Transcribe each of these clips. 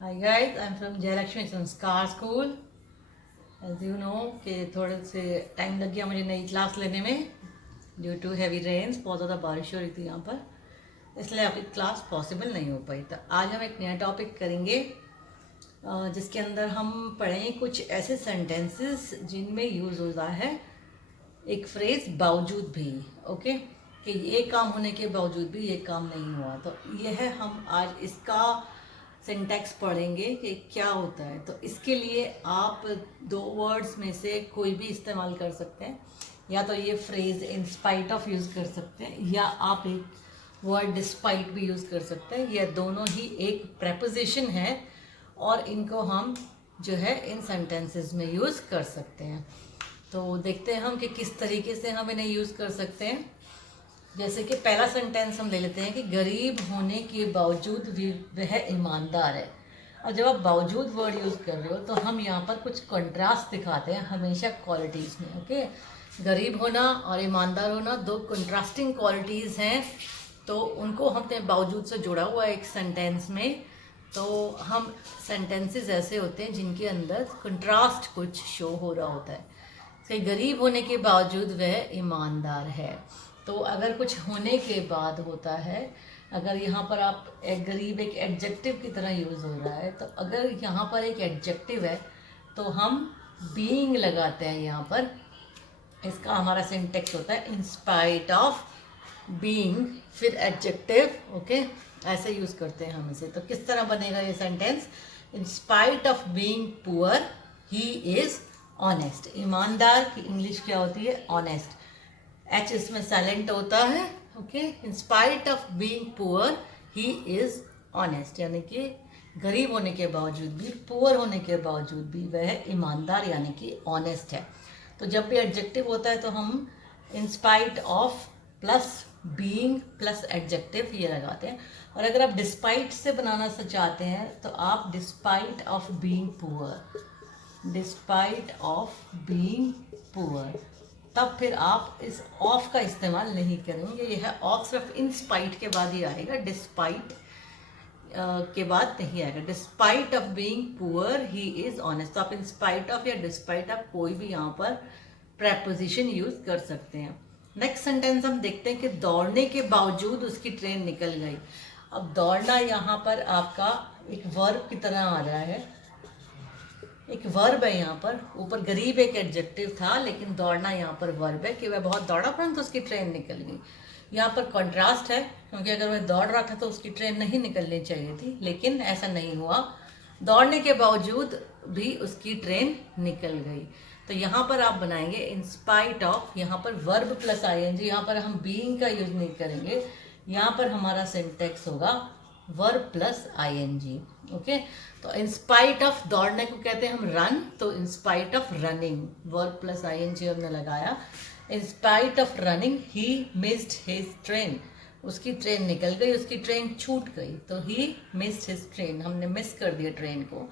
Hi guys, I'm from Jayalakshmi संस्कार school. As you know कि थोड़े से टाइम लग गया मुझे नई क्लास लेने में ड्यू टू हैवी रेन्स. बहुत ज़्यादा बारिश हो रही थी यहाँ पर, इसलिए आपकी क्लास पॉसिबल नहीं हो पाई. तो आज हम एक नया टॉपिक करेंगे जिसके अंदर हम पढ़ें कुछ ऐसे सेंटेंसेस जिनमें यूज़ होता है एक फ्रेज़ बावजूद भी. ओके, कि ये काम होने के बावजूद भी ये काम नहीं हुआ. तो यह हम आज इसका सिंटैक्स पढ़ेंगे कि क्या होता है. तो इसके लिए आप दो वर्ड्स में से कोई भी इस्तेमाल कर सकते हैं. या तो ये phrase in spite of use कर सकते हैं, या आप एक वर्ड डिस्पाइट भी यूज़ कर सकते हैं. यह दोनों ही एक प्रेपोजिशन है और इनको हम जो है इन सेंटेंसेस में यूज़ कर सकते हैं. तो देखते हैं हम कि किस तरीके से हम इन्हें यूज़ कर सकते हैं. जैसे कि पहला सेंटेंस हम ले लेते हैं कि गरीब होने के बावजूद भी वह ईमानदार है. और जब आप बावजूद वर्ड यूज़ कर रहे हो तो हम यहाँ पर कुछ कंट्रास्ट दिखाते हैं हमेशा क्वालिटीज़ में. ओके, गरीब होना और ईमानदार होना दो कंट्रास्टिंग क्वालिटीज़ हैं, तो उनको हमने बावजूद से जोड़ा हुआ है एक सेंटेंस में. तो हम सेंटेंसेस ऐसे होते हैं जिनके अंदर कंट्रास्ट कुछ शो हो रहा होता है. कि गरीब होने के बावजूद वह ईमानदार है. तो अगर कुछ होने के बाद होता है, अगर यहाँ पर आप एक गरीब एक एडजेक्टिव की तरह यूज़ हो रहा है, तो अगर यहाँ पर एक एडजेक्टिव है तो हम बीइंग लगाते हैं यहाँ पर. इसका हमारा सिंटेक्स होता है इन स्पाइट ऑफ बीइंग फिर एडजेक्टिव. ओके, ऐसे यूज़ करते हैं हम इसे. तो किस तरह बनेगा ये sentence? In spite of being poor he is honest. ईमानदार की इंग्लिश क्या होती है? ऑनेस्ट. एच इसमें साइलेंट होता है. Okay, in spite of being poor he is honest, यानी कि गरीब होने के बावजूद भी, पुअर होने के बावजूद भी वह ईमानदार यानी कि ऑनेस्ट है. तो जब भी एडजेक्टिव होता है तो हम इन spite of plus being plus adjective ये लगाते हैं. और अगर आप डिस्पाइट से बनाना चाहते हैं तो आप despite of being poor, despite of being poor, तब फिर आप इस ऑफ का इस्तेमाल नहीं करेंगे. यह ऑफ सिर्फ इन स्पाइट के बाद ही आएगा, डिस्पाइट के बाद नहीं आएगा. Despite of being poor he is honest. तो आप इन स्पाइट ऑफ या डिस्पाइट ऑफ कोई भी यहाँ पर प्रेपोजिशन यूज कर सकते हैं. नेक्स्ट सेंटेंस हम देखते हैं कि दौड़ने के बावजूद उसकी ट्रेन निकल गई. अब दौड़ना यहाँ पर आपका एक वर्ब की तरह आ रहा है, एक वर्ब है यहाँ पर. ऊपर गरीब एक एडजेक्टिव था, लेकिन दौड़ना यहाँ पर वर्ब है कि वह बहुत दौड़ा परंतु उसकी ट्रेन निकल गई. यहाँ पर कंट्रास्ट है, क्योंकि अगर वह दौड़ रहा था तो उसकी ट्रेन नहीं निकलनी चाहिए थी, लेकिन ऐसा नहीं हुआ. दौड़ने के बावजूद भी उसकी ट्रेन निकल गई. तो यहाँ पर आप बनाएंगे इन स्पाइट ऑफ, यहाँ पर वर्ब प्लस आईएनजी. यहाँ पर हम बीइंग का यूज नहीं करेंगे. यहाँ पर हमारा सिंटेक्स होगा वर्ब प्लस आईएनजी. ओके, तो इन स्पाइट ऑफ दौड़ने को कहते हैं हम रन. तो in spite of running verb plus ING हमने लगाया. In spite of running he missed his train. उसकी ट्रेन निकल गई, उसकी ट्रेन छूट गई. तो ही मिस्ड हिज ट्रेन, हमने मिस कर दिया ट्रेन को.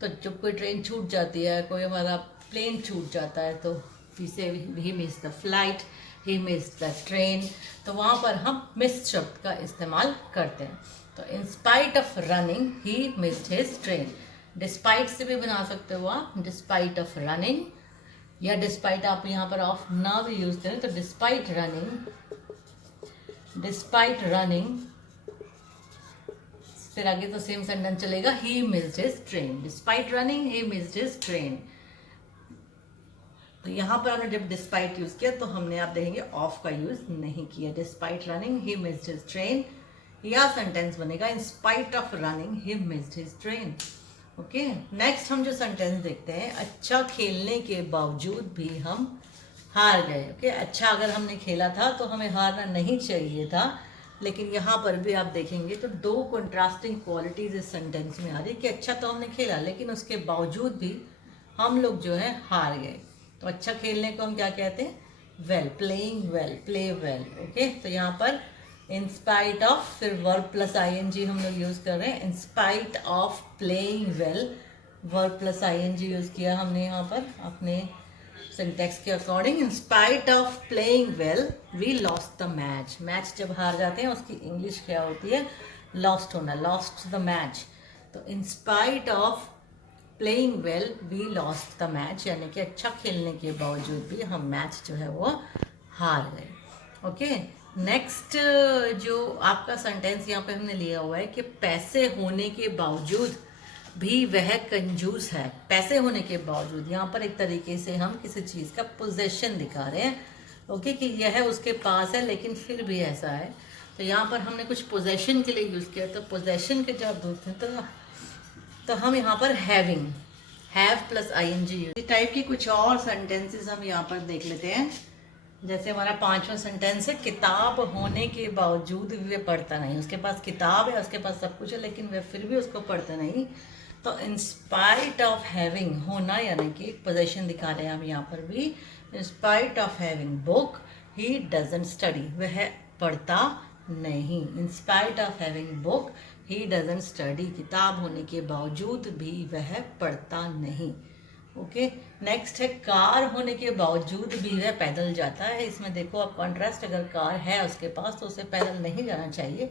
तो जब कोई ट्रेन छूट जाती है, कोई हमारा प्लेन छूट जाता है, तो वी से ही मिस द फ्लाइट, ही मिस द ट्रेन. तो वहाँ पर हम मिस शब्द का इस्तेमाल करते हैं. तो in spite of running he missed his train. Despite से भी बना सकते हो आप, डिस्पाइट ऑफ रनिंग, या डिस्पाइट आप यहाँ पर ऑफ ना भी यूज करें तो डिस्पाइट रनिंग, डिस्पाइट रनिंग. फिर आगे तो सेम सेंटेंस चलेगा, ही missed his train. Despite running he missed his train. तो यहाँ पर हमने जब डिस्पाइट यूज किया तो हमने आप देखेंगे ऑफ का यूज नहीं किया. Despite running he missed his train, या सेंटेंस बनेगा इन spite of running he missed his train. Okay, next हम जो सेंटेंस देखते हैं, अच्छा खेलने के बावजूद भी हम हार गए. ओके, अच्छा अगर हमने खेला था तो हमें हारना नहीं चाहिए था, लेकिन यहाँ पर भी आप देखेंगे तो दो कंट्रास्टिंग क्वालिटीज इस सेंटेंस में आ रही कि अच्छा तो हमने खेला लेकिन उसके बावजूद भी हम लोग जो है हार गए. तो अच्छा खेलने को हम क्या कहते हैं? Well, playing well, play well. Okay, तो यहाँ पर इन स्पाइट ऑफ, फिर वर्ब प्लस आईएनजी हम लोग यूज कर रहे हैं. In spite of playing well, verb plus ING use किया हमने यहाँ पर अपने सिंटेक्स के according. In spite of playing well we lost the match. Match जब हार जाते हैं उसकी इंग्लिश क्या होती है? लॉस्ट होना, लॉस्ट द मैच. तो in spite of playing well we lost the match, यानी कि अच्छा खेलने के बावजूद भी हम मैच जो है वो हार गए। ओके, नेक्स्ट जो आपका सेंटेंस यहाँ पे हमने लिया हुआ है कि पैसे होने के बावजूद भी वह कंजूस है। पैसे होने के बावजूद, यहाँ पर एक तरीके से हम किसी चीज़ का पोजेशन दिखा रहे हैं। ओके, कि यह उसके पास है लेकिन फिर भी ऐसा है। तो यहाँ पर हमने कुछ पोजेशन के लिए यूज़ किया, तो पोजेशन के जब होते हैं तो हम यहाँ पर हैविंग, हैव प्लस आईएनजी, इस टाइप की कुछ और सेंटेंसेस हम यहाँ पर देख लेते हैं। जैसे हमारा 5वां सेंटेंस है, किताब होने के बावजूद भी वह पढ़ता नहीं। उसके पास किताब है, उसके पास सब कुछ है, लेकिन वह फिर भी उसको पढ़ता नहीं। तो इन स्पाइट ऑफ हैविंग, होना यानी कि पोजेशन दिखा रहे हैं हम यहाँ पर भी। In spite of having book he doesn't study, वह पढ़ता नहीं। इन spite of having book he doesn't study, किताब होने के बावजूद भी वह पढ़ता नहीं। ओके, नेक्स्ट है, कार होने के बावजूद भी वह पैदल जाता है। इसमें देखो आप कॉन्ट्रास्ट, अगर कार है उसके पास तो उसे पैदल नहीं जाना चाहिए,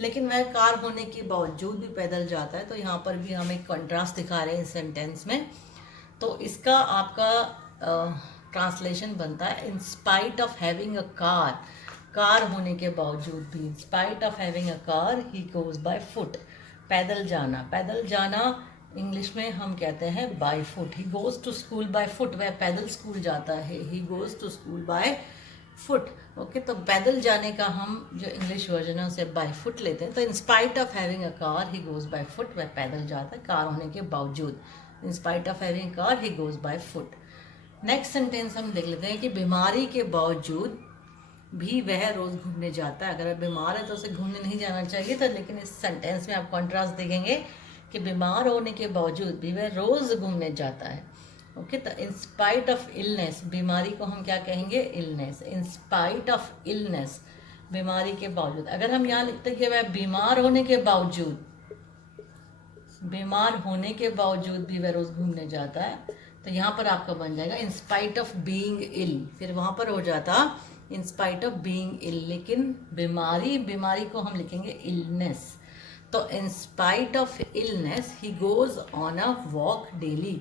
लेकिन वह कार होने के बावजूद भी पैदल जाता है। तो यहाँ पर भी हम एक कॉन्ट्रास्ट दिखा रहे हैं इस सेंटेंस में। तो इसका आपका ट्रांसलेशन बनता है, in spite of having a car, car होने के बावजूद भी, in spite of having a car he goes by foot, पैदल जाना। पैदल जाना इंग्लिश में हम कहते हैं by foot. He goes to school by foot, वह पैदल स्कूल जाता है। He goes to school by foot. Okay, तो पैदल जाने का हम जो इंग्लिश वर्जन है उसे बाय फुट लेते हैं। तो in spite of having a car he goes by foot, वह पैदल जाता है कार होने के बावजूद। इन spite of having a car he goes by foot. Next sentence हम देख लेते हैं कि बीमारी के बावजूद भी वह रोज़ घूमने जाता है। अगर बीमार है तो उसे घूमने नहीं जाना चाहिए था, लेकिन इस सेंटेंस में आप कॉन्ट्रास्ट देखेंगे कि बीमार होने के बावजूद भी वह रोज़ घूमने जाता है। ओके, तो इन स्पाइट ऑफ इलनेस, बीमारी को हम क्या कहेंगे, illness. In spite of illness, बीमारी के बावजूद। अगर हम यहाँ लिखते हैं कि वह बीमार होने के बावजूद, बीमार होने के बावजूद भी वह रोज़ घूमने जाता है, तो यहाँ पर आपका बन जाएगा इन स्पाइट ऑफ बीइंग इल। फिर वहाँ पर हो जाता इन स्पाइट ऑफ बीइंग इल, लेकिन बीमारी, बीमारी को हम लिखेंगे इलनेस। तो in spite of illness he goes on a walk daily.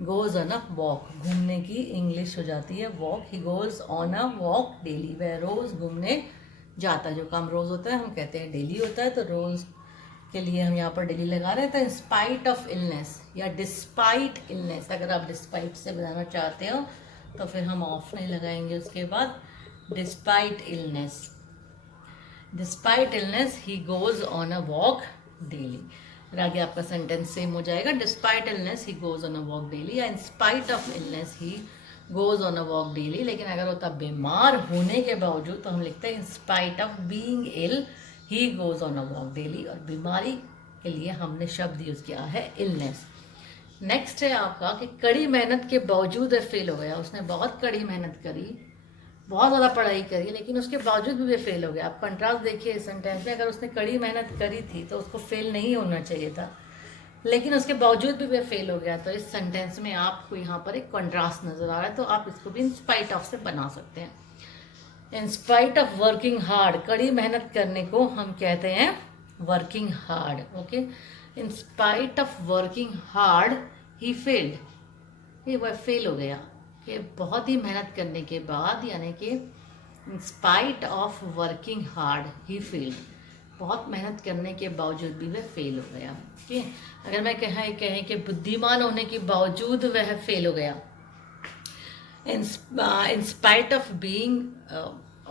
Goes on a walk, घूमने की इंग्लिश हो जाती है walk. He goes on a walk daily, वह रोज़ घूमने जाता है। जो काम रोज़ होता है हम कहते हैं डेली होता है, तो रोज़ के लिए हम यहाँ पर डेली लगा रहे हैं। तो इन स्पाइट ऑफ इलनेस या डिस्पाइट इलनेस, अगर आप डिस्पाइट से बनाना चाहते हो तो फिर हम ऑफ नहीं लगाएंगे उसके बाद। Despite illness, despite illness he goes on a walk daily. फिर आगे आपका सेंटेंस सेम हो जाएगा, despite illness he goes on a walk daily, या in spite of illness he goes on a walk daily. लेकिन अगर होता बीमार होने के बावजूद तो हम लिखते हैं in spite of being ill he goes on a walk daily, और बीमारी के लिए हमने शब्द यूज किया है इलनेस। नेक्स्ट है आपका कि कड़ी मेहनत के बावजूद फेल हो गया। उसने बहुत कड़ी मेहनत करी, बहुत ज़्यादा पढ़ाई करी, लेकिन उसके बावजूद भी वे फेल हो गया। आप कंट्रास्ट देखिए इस सेंटेंस में, अगर उसने कड़ी मेहनत करी थी तो उसको फेल नहीं होना चाहिए था, लेकिन उसके बावजूद भी वे फेल हो गया। तो इस सेंटेंस में आपको यहाँ पर एक कंट्रास्ट नज़र आ रहा है, तो आप इसको भी इन स्पाइट ऑफ से बना सकते हैं। In spite of working hard, कड़ी मेहनत करने को हम कहते हैं working hard. Okay, in spite of working hard he failed, ये वह फेल हो गया कि बहुत ही मेहनत करने के बाद, यानी कि इन spite of working hard he failed, बहुत मेहनत करने के बावजूद भी वह फेल हो गया। ओके, अगर मैं कहें कि बुद्धिमान होने के बावजूद वह फेल हो गया, इन spite of being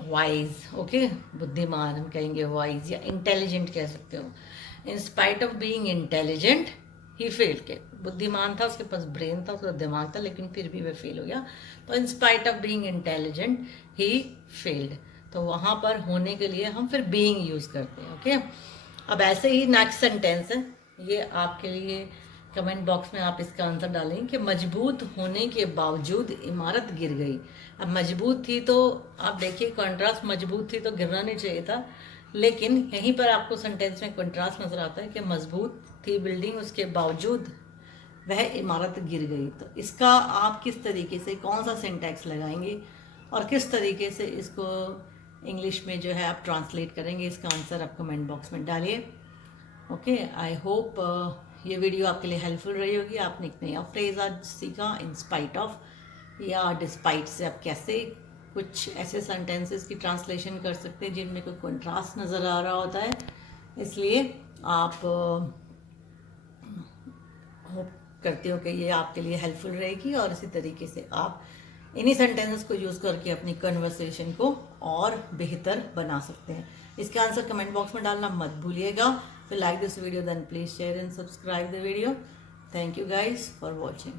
wise. Okay, बुद्धिमान हम कहेंगे वाइज, या इंटेलिजेंट कह सकते हो। इन spite of being intelligent he fail, के बुद्धिमान था, उसके पास ब्रेन था, उसका दिमाग था, लेकिन फिर भी वह फेल हो गया। तो in spite of being intelligent he failed, तो वहाँ पर होने के लिए हम फिर बीइंग यूज़ करते हैं। ओके, अब ऐसे ही नेक्स्ट सेंटेंस है, ये आपके लिए कमेंट बॉक्स में आप इसका आंसर डालेंगे कि मजबूत होने के बावजूद इमारत गिर गई। अब मजबूत थी तो आप देखिए कॉन्ट्रास्ट, मजबूत थी तो गिरना नहीं चाहिए था, लेकिन यहीं पर आपको सेंटेंस में कंट्रास्ट नजर आता है कि मजबूत थी बिल्डिंग, उसके बावजूद वह इमारत गिर गई। तो इसका आप किस तरीके से, कौन सा सिंटैक्स लगाएंगे और किस तरीके से इसको इंग्लिश में जो है आप ट्रांसलेट करेंगे, इसका आंसर आप कमेंट बॉक्स में डालिए। ओके, आई होप ये वीडियो आपके लिए हेल्पफुल रही होगी। आपने एक नया फ्रेज आज सीखा, इन स्पाइट ऑफ या डिस्पाइट से आप कैसे कुछ ऐसे सेंटेंसेस की ट्रांसलेशन कर सकते हैं जिनमें कोई कंट्रास्ट नज़र आ रहा होता है। इसलिए आप होप करती हो कि ये आपके लिए हेल्पफुल रहेगी और इसी तरीके से आप इन्हीं सेंटेंसेस को यूज़ करके अपनी कन्वर्सेशन को और बेहतर बना सकते हैं। इसका आंसर कमेंट बॉक्स में डालना मत भूलिएगा। If you like this video, then please share and subscribe the video. Thank you guys for watching.